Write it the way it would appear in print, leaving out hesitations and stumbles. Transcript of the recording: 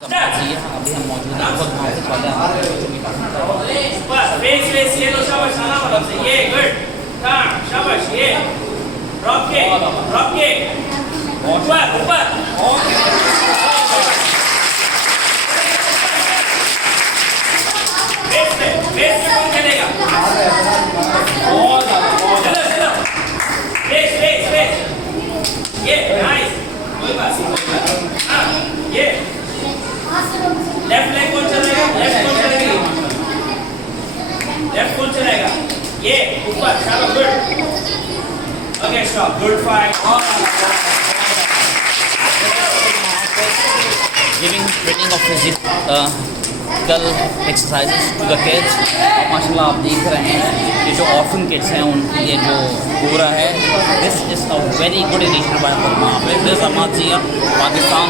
अभी हम मौजूद हैं बहुत महफिज वाले बच्चों की बस फेस फेस ये लो शाबाश आना वाला से ये गुड टर्न शाबाश ये ड्रॉप किक ऊपर ऊपर फेस पे कौन चलेगा चलो चलो फेस ये नाइस कोई बात नहीं हां ये लेफ्ट लेग कौन चलेगा लेफ्ट कौन चलेगा ये ऊपर शाबाश good okay stop good fight giving training of physical exercises to the kids. और माशाल्लाह आप देख रहे हैं ये जो ऑर्फन किड्स हैं उनके लिए जो हो रहा है, this is a very good initiative by Mahfiz Pakistan.